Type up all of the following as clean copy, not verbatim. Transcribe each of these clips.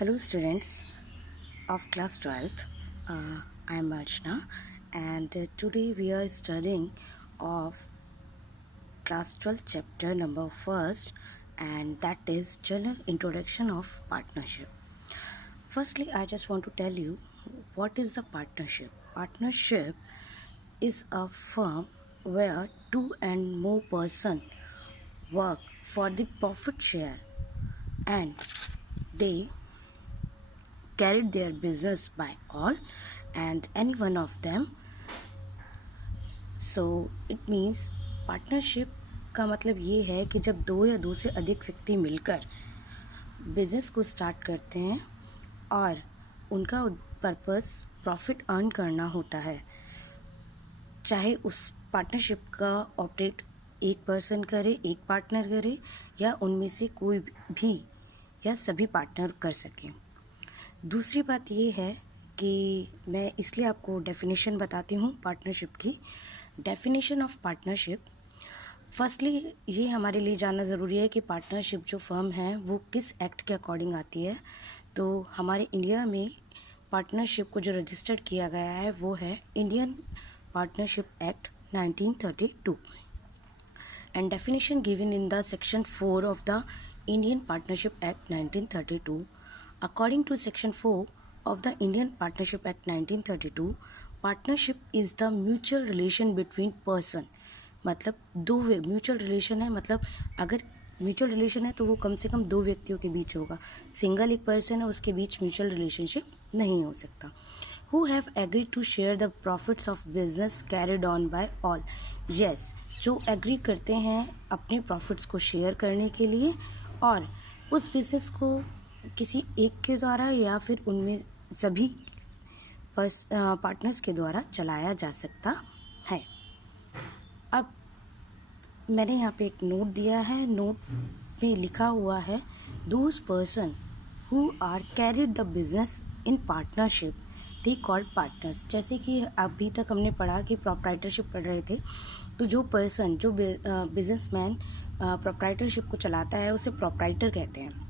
Hello students of class 12th. I am Archana and today we are studying of class 12 chapter number 1st, and that is general introduction of partnership. Firstly, I just want to tell you what is a partnership. Partnership is a firm where two and more person work for the profit share and they carried their business by all and any one of them. So it means partnership का मतलब ये है कि जब दो या दो से अधिक व्यक्ति मिलकर बिजनेस को स्टार्ट करते हैं और उनका पर्पस प्रॉफिट अर्न करना होता है, चाहे उस पार्टनरशिप का ऑपरेट एक पर्सन करे, एक पार्टनर करे या उनमें से कोई भी या सभी पार्टनर कर सकें। दूसरी बात ये है कि मैं इसलिए आपको डेफिनेशन बताती हूँ पार्टनरशिप की। डेफिनेशन ऑफ पार्टनरशिप, फर्स्टली ये हमारे लिए जानना ज़रूरी है कि पार्टनरशिप जो फर्म है वो किस एक्ट के अकॉर्डिंग आती है। तो हमारे इंडिया में पार्टनरशिप को जो रजिस्टर्ड किया गया है वो है Indian partnership act 1932 and definition given in the section 4 of the Indian partnership act 1932। According to Section 4 of the Indian Partnership Act 1932, partnership is the mutual relation between person। मतलब दो mutual relation है, मतलब अगर mutual relation है तो वो कम से कम दो व्यक्तियों के बीच होगा। सिंगल एक पर्सन है उसके बीच म्यूचुअल रिलेशनशिप नहीं हो सकता। Who have agreed to share the profits of business carried on by all। Yes, जो एग्री करते हैं अपने प्रॉफिट्स को शेयर करने के लिए और उस बिजनेस को किसी एक के द्वारा या फिर उनमें सभी पार्टनर्स के द्वारा चलाया जा सकता है। अब मैंने यहाँ पे एक नोट दिया है, नोट में लिखा हुआ है those person who are carried the business in partnership they called partners. जैसे कि अभी तक हमने पढ़ा कि प्रोप्राइटरशिप पढ़ रहे थे, तो जो पर्सन जो बिजनेसमैन प्रोप्राइटरशिप को चलाता है उसे प्रोप्राइटर कहते हैं।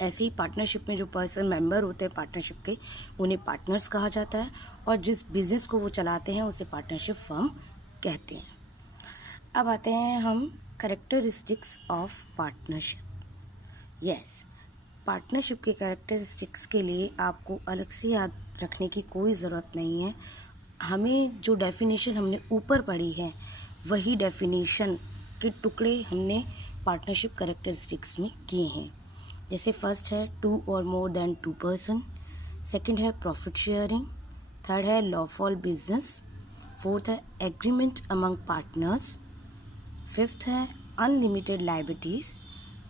ऐसे ही पार्टनरशिप में जो पर्सन मेंबर होते हैं पार्टनरशिप के उन्हें पार्टनर्स कहा जाता है और जिस बिज़नेस को वो चलाते हैं उसे पार्टनरशिप फर्म कहते हैं। अब आते हैं हम characteristics of partnership. Yes, partnership के कैरेक्टरिस्टिक्स के लिए आपको अलग से याद रखने की कोई ज़रूरत नहीं है। हमें जो डेफिनेशन हमने ऊपर पढ़ी है वही डेफिनेशन के टुकड़े हमने पार्टनरशिप कैरेक्टरिस्टिक्स में किए हैं। जैसे फर्स्ट है टू और more than two person, second है प्रॉफिट शेयरिंग, थर्ड है लॉफुल बिजनेस, फोर्थ है एग्रीमेंट अमंग पार्टनर्स, फिफ्थ है अनलिमिटेड लायबिलिटीज,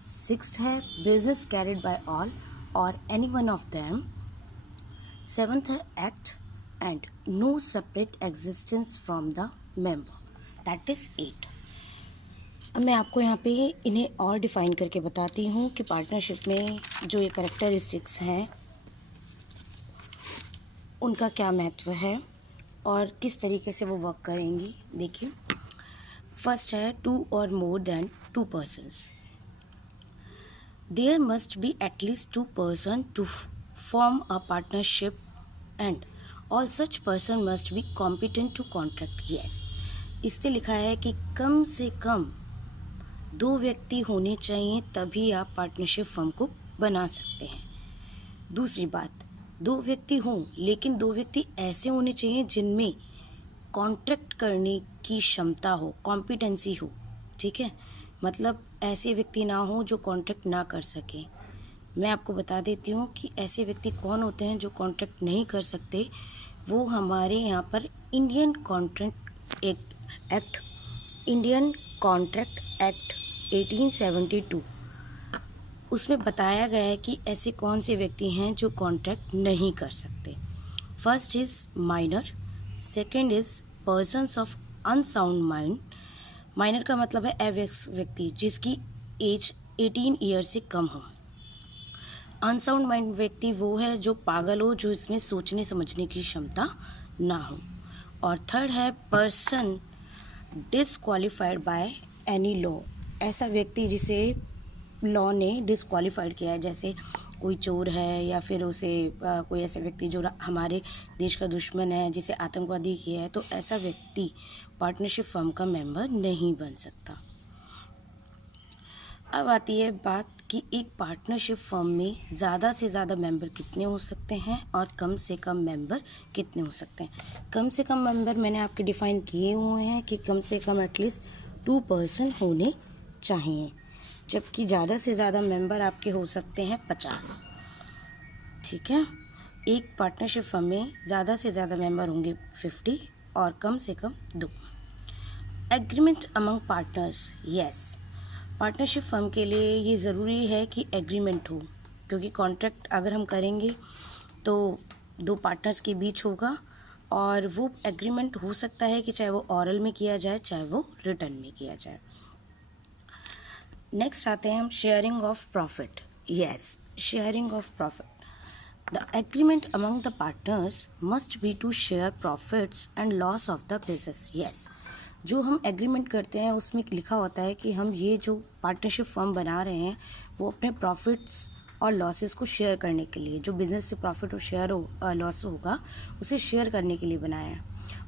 सिक्स्थ है business carried by all or any one of them, seventh है act and no separate existence from the member, that is 8। अब मैं आपको यहाँ पे इन्हें और डिफ़ाइन करके बताती हूँ कि पार्टनरशिप में जो ये कैरेक्टरिस्टिक्स हैं उनका क्या महत्व है और किस तरीके से वो वर्क करेंगी। देखिए, फर्स्ट है टू और more than two persons. There must be at least two person to form a partnership and all such person must be competent to contract. Yes, इससे लिखा है कि कम से कम दो व्यक्ति होने चाहिए तभी आप पार्टनरशिप फर्म को बना सकते हैं। दूसरी बात, दो व्यक्ति हों लेकिन दो व्यक्ति ऐसे होने चाहिए जिनमें कॉन्ट्रैक्ट करने की क्षमता हो, कॉम्पिटेंसी हो। ठीक है, मतलब ऐसे व्यक्ति ना हो जो कॉन्ट्रैक्ट ना कर सके। मैं आपको बता देती हूँ कि ऐसे व्यक्ति कौन होते हैं जो कॉन्ट्रैक्ट नहीं कर सकते। वो हमारे यहाँ पर Indian contract act Indian contract act 1872 उसमें बताया गया है कि ऐसे कौन से व्यक्ति हैं जो कॉन्ट्रैक्ट नहीं कर सकते। First is minor, second is persons of unsound mind. Minor का मतलब है अवयस्क व्यक्ति जिसकी एज 18 ईयर से कम हो। अनसाउंड माइंड व्यक्ति वो है जो पागल हो, जो इसमें सोचने समझने की क्षमता ना हो। और थर्ड है person disqualified by any law. ऐसा व्यक्ति जिसे लॉ ने डिसक्वालीफाइड किया है, जैसे कोई चोर है या फिर उसे कोई ऐसे व्यक्ति जो हमारे देश का दुश्मन है, जिसे आतंकवादी किया है, तो ऐसा व्यक्ति पार्टनरशिप फर्म का मेंबर नहीं बन सकता। अब आती है बात कि एक पार्टनरशिप फर्म में ज़्यादा से ज़्यादा मेंबर कितने हो सकते हैं और कम से कम मेंबर कितने हो सकते हैं। कम से कम मेंबर मैंने आपके डिफ़ाइन किए हुए हैं कि कम से कम एटलीस्ट 2 पर्सन होने चाहिए, जबकि ज़्यादा से ज़्यादा मेंबर आपके हो सकते हैं 50। ठीक है, एक पार्टनरशिप फर्म में ज़्यादा से ज़्यादा मेंबर होंगे 50 और कम से कम 2। Agreement among partners, yes, partnership firm के लिए ये ज़रूरी है कि एग्रीमेंट हो, क्योंकि कॉन्ट्रैक्ट अगर हम करेंगे तो 2 पार्टनर्स के बीच होगा और वो एग्रीमेंट हो सकता है कि चाहे वो ऑरल में किया जाए चाहे वो रिटर्न में किया जाए। नेक्स्ट आते हैं हम sharing of profit. Yes, sharing of profit. The agreement among the partners must be to share profits and loss of the business. Yes, जो हम एग्रीमेंट करते हैं उसमें लिखा होता है कि हम ये जो पार्टनरशिप फर्म बना रहे हैं वो अपने प्रॉफिट्स और लॉसेस को शेयर करने के लिए, जो बिज़नेस से प्रॉफिट और शेयर लॉस होगा उसे शेयर करने के लिए बनाया है।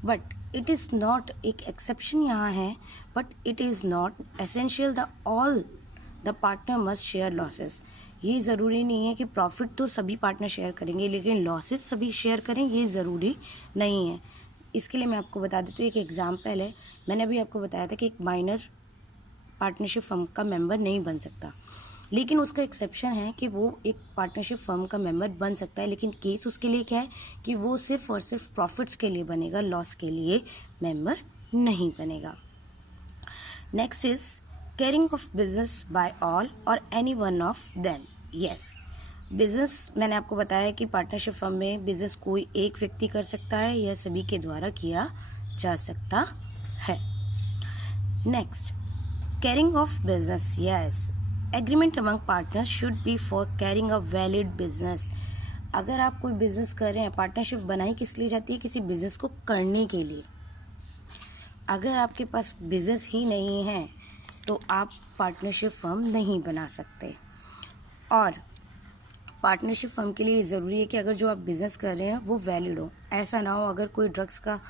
बट इट इज़ नॉट, एक एक्सेप्शन यहाँ है, but it is not essential the all the partner must share losses. ये ज़रूरी नहीं है कि प्रॉफिट तो सभी पार्टनर शेयर करेंगे लेकिन लॉसेस सभी शेयर करें, ये ज़रूरी नहीं है। इसके लिए मैं आपको बता देती हूँ, एक एग्जाम्पल है। मैंने अभी आपको बताया था कि एक माइनर पार्टनरशिप फर्म का मेंबर नहीं बन सकता, लेकिन उसका एक्सेप्शन है कि वो एक पार्टनरशिप फर्म का मेंबर बन सकता है, लेकिन केस उसके लिए क्या है कि वो सिर्फ और सिर्फ प्रॉफिट्स के लिए बनेगा, लॉस के लिए मेंबर नहीं बनेगा। Next is carrying of business by all or any one of them. Yes, business मैंने आपको बताया कि पार्टनरशिप फर्म में बिजनेस कोई एक व्यक्ति कर सकता है या सभी के द्वारा किया जा सकता है। Next, carrying of business. Yes, agreement among partners should be for carrying a valid business. अगर आप कोई बिजनेस कर रहे हैं, पार्टनरशिप बनाई किस लिए जाती है? किसी बिजनेस को करने के लिए। अगर आपके पास बिजनेस ही नहीं है तो आप पार्टनरशिप फर्म नहीं बना सकते। और पार्टनरशिप फर्म के लिए ज़रूरी है कि अगर जो आप बिज़नेस कर रहे हैं वो वैलिड हो। ऐसा ना हो अगर कोई ड्रग्स का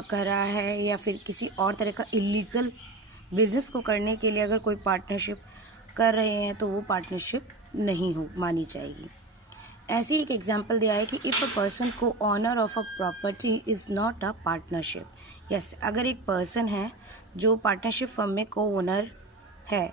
कर रहा है या फिर किसी और तरह का इलीगल बिज़नेस को करने के लिए अगर कोई पार्टनरशिप कर रहे हैं तो वो पार्टनरशिप नहीं हो मानी जाएगी। ऐसे एक एग्जांपल दिया है कि इफ़ अ पर्सन को owner of a property is not a partnership. Yes, अगर एक पर्सन है जो पार्टनरशिप फर्म में को ओनर है,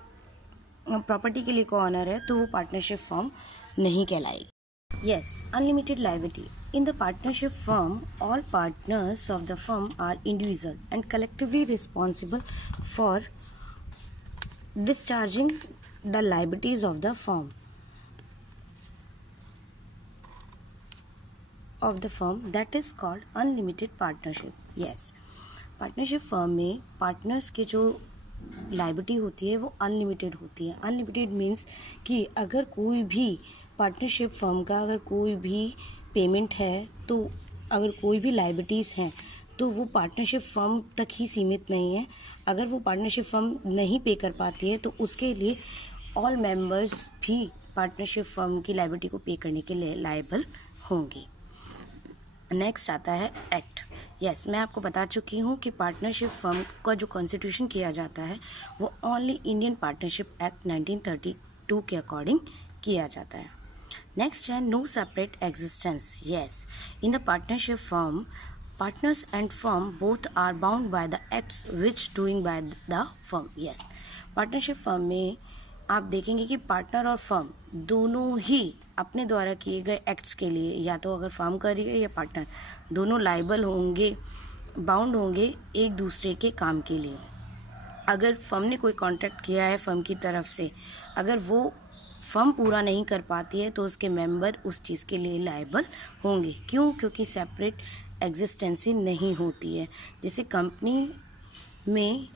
प्रॉपर्टी के लिए को ऑनर है, तो वो पार्टनरशिप फर्म नहीं कहलाएगी। Yes, unlimited liability. In the partnership firm, all partners of the firm are individual and collectively responsible for discharging the liabilities of the firm. That is called unlimited partnership. Yes, partnership firm में partners के जो liability होती है वो unlimited होती है। Unlimited means कि अगर कोई भी पार्टनरशिप फर्म का अगर कोई भी पेमेंट है, तो अगर कोई भी लायबिलिटीज़ हैं तो वो पार्टनरशिप फर्म तक ही सीमित नहीं है। अगर वो पार्टनरशिप फर्म नहीं पे कर पाती है तो उसके लिए ऑल मेंबर्स भी पार्टनरशिप फर्म की लायबिलिटी को पे करने के लिए लायबल होंगे। नेक्स्ट आता है एक्ट। यस, मैं आपको बता चुकी हूँ कि पार्टनरशिप फर्म का जो कॉन्स्टिट्यूशन किया जाता है वो ओनली इंडियन पार्टनरशिप एक्ट 1932 के अकॉर्डिंग किया जाता है। नेक्स्ट है no separate existence. Yes, in the partnership firm partners and firm both are bound by the acts which doing by the firm. Yes, partnership firm में आप देखेंगे कि partner और फर्म दोनों ही अपने द्वारा किए गए एक्ट्स के लिए, या तो अगर फर्म कर रही है या पार्टनर, दोनों लायबल होंगे, बाउंड होंगे एक दूसरे के काम के लिए। अगर फर्म ने कोई कॉन्ट्रैक्ट किया है फर्म की तरफ से, अगर वो फर्म पूरा नहीं कर पाती है तो उसके मेंबर उस चीज़ के लिए लायबल होंगे। क्यों? क्योंकि सेपरेट एग्जिस्टेंसी नहीं होती है। जैसे कंपनी में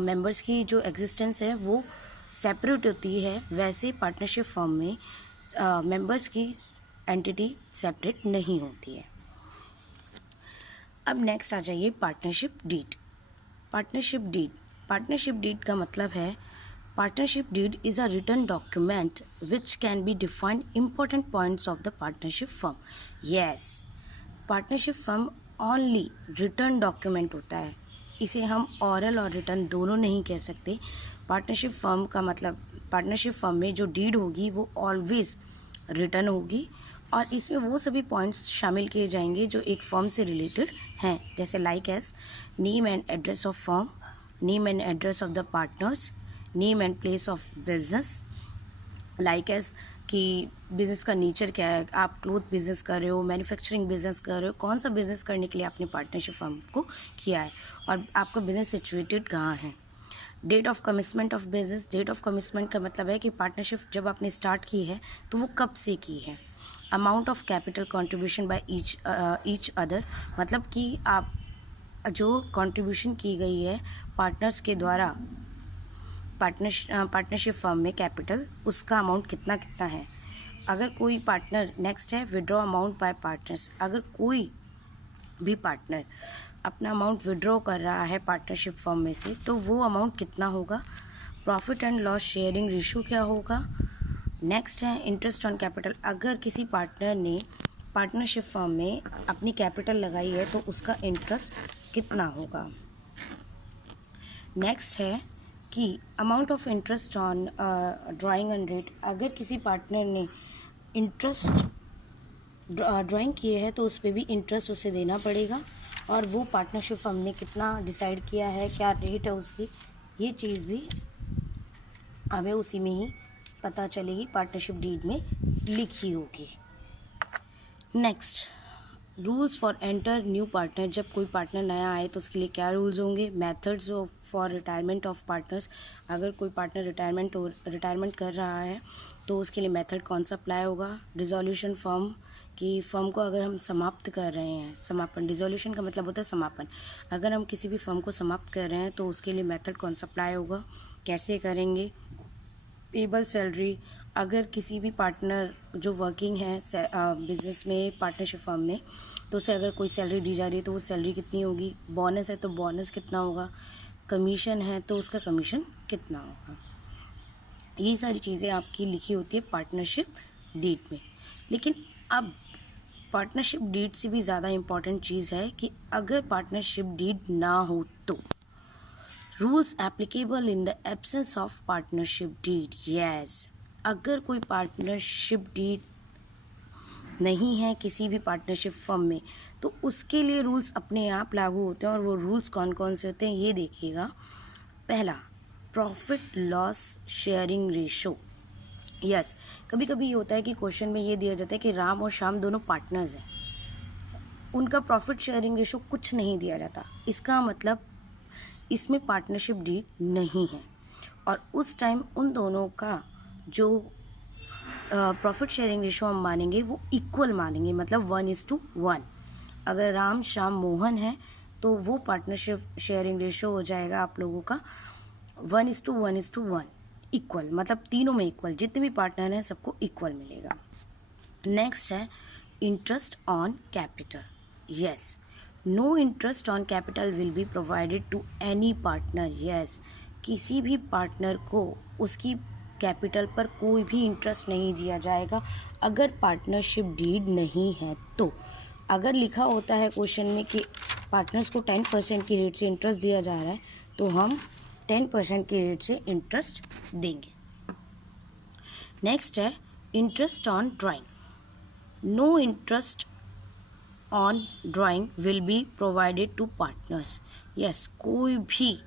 मेंबर्स की जो एग्जिस्टेंस है वो सेपरेट होती है, वैसे पार्टनरशिप फर्म में मेंबर्स की एंटिटी सेपरेट नहीं होती है। अब नेक्स्ट आ जाइए पार्टनरशिप डीड। पार्टनरशिप डीड का मतलब है Partnership deed is a written document which can be defined important points of the partnership firm. Yes, partnership firm only return document होता है, इसे हम ऑरल और रिटर्न दोनों नहीं कह सकते। पार्टनरशिप फर्म का मतलब पार्टनरशिप फर्म में जो डीड होगी वो ऑलवेज रिटर्न होगी और इसमें वो सभी पॉइंट्स शामिल किए जाएंगे जो एक फर्म से रिलेटेड हैं, जैसे like as name and address of firm, name and address of the partners, name and place of business, like as कि बिज़नेस का नेचर क्या है, आप क्लोथ बिज़नेस कर रहे हो, मैन्युफैक्चरिंग बिज़नेस कर रहे हो, कौन सा बिज़नेस करने के लिए आपने पार्टनरशिप फर्म को किया है और आपका बिज़नेस सिचुएटेड कहाँ है। Date of commitment of business, date of commitment का मतलब है कि पार्टनरशिप जब आपने स्टार्ट की है तो वो कब से की है। Amount of capital contribution by each other, मतलब कि आप जो कॉन्ट्रीब्यूशन की गई है पार्टनर्स के द्वारा पार्टनरशिप फर्म में कैपिटल, उसका अमाउंट कितना कितना है। अगर कोई पार्टनर, नेक्स्ट है विड्रॉ अमाउंट बाय पार्टनर्स, अगर कोई भी पार्टनर अपना अमाउंट विड्रॉ कर रहा है पार्टनरशिप फर्म में से तो वो अमाउंट कितना होगा। Profit and loss sharing ratio क्या होगा। नेक्स्ट है इंटरेस्ट ऑन कैपिटल, अगर किसी पार्टनर ने पार्टनरशिप फर्म में अपनी कैपिटल लगाई है तो उसका इंटरेस्ट कितना होगा। नेक्स्ट है कि amount of interest on drawing and rate, अगर किसी पार्टनर ने इंटरेस्ट ड्राइंग किए है तो उस पर भी इंटरेस्ट उसे देना पड़ेगा और वो पार्टनरशिप फर्म ने कितना डिसाइड किया है, क्या रेट है उसकी, ये चीज़ भी हमें उसी में ही पता चलेगी, पार्टनरशिप डीड में लिखी होगी। Next, rules for enter new partner, जब कोई पार्टनर नया आए तो उसके लिए क्या रूल्स होंगे। Methods for retirement of partners, अगर कोई पार्टनर रिटायरमेंट कर रहा है तो उसके लिए मेथड कौन सा अप्लाई होगा। डिसोल्यूशन फर्म, कि फर्म को अगर हम समाप्त कर रहे हैं, समापन, डिसोल्यूशन का मतलब होता है समापन, अगर हम किसी भी फर्म को समाप्त कर रहे हैं तो उसके लिए मेथड कौन सा अप्लाई होगा, कैसे करेंगे। पेबल सैलरी, अगर किसी भी पार्टनर जो वर्किंग है बिजनेस में पार्टनरशिप फर्म में तो उसे अगर कोई सैलरी दी जा रही है तो वो सैलरी कितनी होगी। बोनस है तो बोनस कितना होगा, कमीशन है तो उसका कमीशन कितना होगा। ये सारी चीज़ें आपकी लिखी होती है पार्टनरशिप डीड में। लेकिन अब पार्टनरशिप डीड से भी ज़्यादा इम्पॉर्टेंट चीज़ है कि अगर पार्टनरशिप डीड ना हो तो rules applicable in the absence of partnership deed. Yes, अगर कोई पार्टनरशिप डीड नहीं है किसी भी पार्टनरशिप फर्म में तो उसके लिए रूल्स अपने आप लागू होते हैं और वो रूल्स कौन कौन से होते हैं ये देखिएगा। पहला, profit loss sharing ratio. Yes, कभी कभी ये होता है कि क्वेश्चन में ये दिया जाता है कि राम और श्याम दोनों पार्टनर्स हैं, उनका प्रॉफिट शेयरिंग रेशो कुछ नहीं दिया जाता, इसका मतलब इसमें पार्टनरशिप डीड नहीं है और उस टाइम उन दोनों का जो प्रॉफिट शेयरिंग रेशो हम मानेंगे वो इक्वल मानेंगे, मतलब 1:1। अगर राम श्याम मोहन है तो वो पार्टनरशिप शेयरिंग रेशो हो जाएगा आप लोगों का 1:1:1 इक्वल, मतलब तीनों में इक्वल, जितने भी पार्टनर हैं सबको इक्वल मिलेगा। नेक्स्ट है interest on capital. Yes, no interest on capital will be provided to any partner. Yes, किसी भी पार्टनर को उसकी कैपिटल पर कोई भी इंटरेस्ट नहीं दिया जाएगा अगर पार्टनरशिप डीड नहीं है तो। अगर लिखा होता है क्वेश्चन में कि पार्टनर्स को 10% की रेट से इंटरेस्ट दिया जा रहा है तो हम 10% की रेट से इंटरेस्ट देंगे। नेक्स्ट है interest on drawing. No interest on drawing will be provided to partners. Yes, कोई भी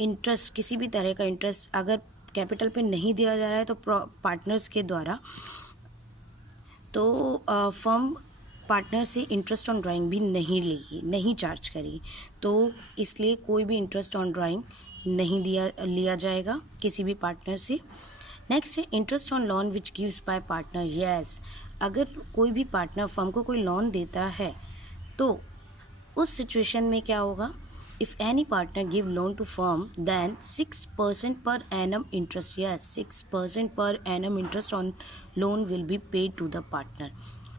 इंटरेस्ट, किसी भी तरह का इंटरेस्ट अगर कैपिटल पे नहीं दिया जा रहा है तो पार्टनर्स के द्वारा तो फर्म पार्टनर से इंटरेस्ट ऑन ड्राइंग भी नहीं लेगी, नहीं चार्ज करेगी, तो इसलिए कोई भी इंटरेस्ट ऑन ड्राइंग नहीं लिया जाएगा किसी भी पार्टनर से। नेक्स्ट है interest on loan which gives bye partner. Yes, अगर कोई भी पार्टनर फर्म को कोई लोन देता है तो उस सिचुएशन में क्या होगा। If any partner give loan to firm, then 6% per annum interest, yes, 6% per annum interest on loan will be paid to the partner.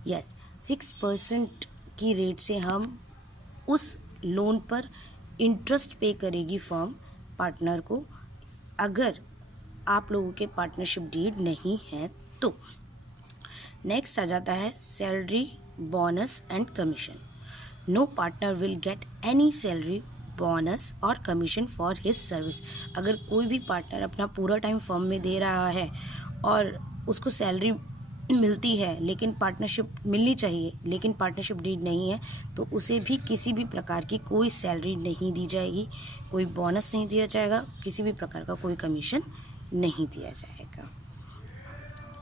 Yes, 6% की रेट से हम उस लोन पर इंटरेस्ट पे करेगी फर्म पार्टनर को, अगर आप लोगों के पार्टनरशिप डीड नहीं है तो। नेक्स्ट आ जाता है salary, bonus and commission. No partner will get any salary, bonus और कमीशन फॉर हिज सर्विस। अगर कोई भी पार्टनर अपना पूरा टाइम फर्म में दे रहा है और उसको सैलरी मिलती है लेकिन पार्टनरशिप मिलनी चाहिए लेकिन पार्टनरशिप डीड नहीं है, तो उसे भी किसी भी प्रकार की कोई सैलरी नहीं दी जाएगी, कोई बोनस नहीं दिया जाएगा, किसी भी प्रकार का कोई कमीशन नहीं दिया जाएगा।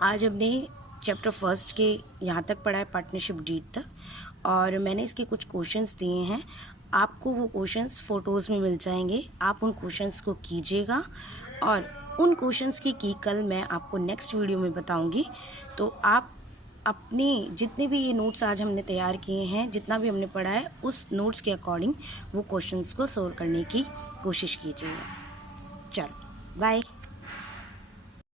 आज हमने चैप्टर फर्स्ट के यहाँ तक पढ़ा है, पार्टनरशिप डीड तक, और मैंने इसके कुछ क्वेश्चंस दिए हैं। आपको वो क्वेश्चंस फ़ोटोज़ में मिल जाएंगे, आप उन क्वेश्चंस को कीजिएगा और उन क्वेश्चंस की कल मैं आपको नेक्स्ट वीडियो में बताऊंगी। तो आप अपने जितने भी ये नोट्स आज हमने तैयार किए हैं, जितना भी हमने पढ़ा है, उस नोट्स के अकॉर्डिंग वो क्वेश्चंस को सोल्व करने की कोशिश कीजिएगा। चलो बाय।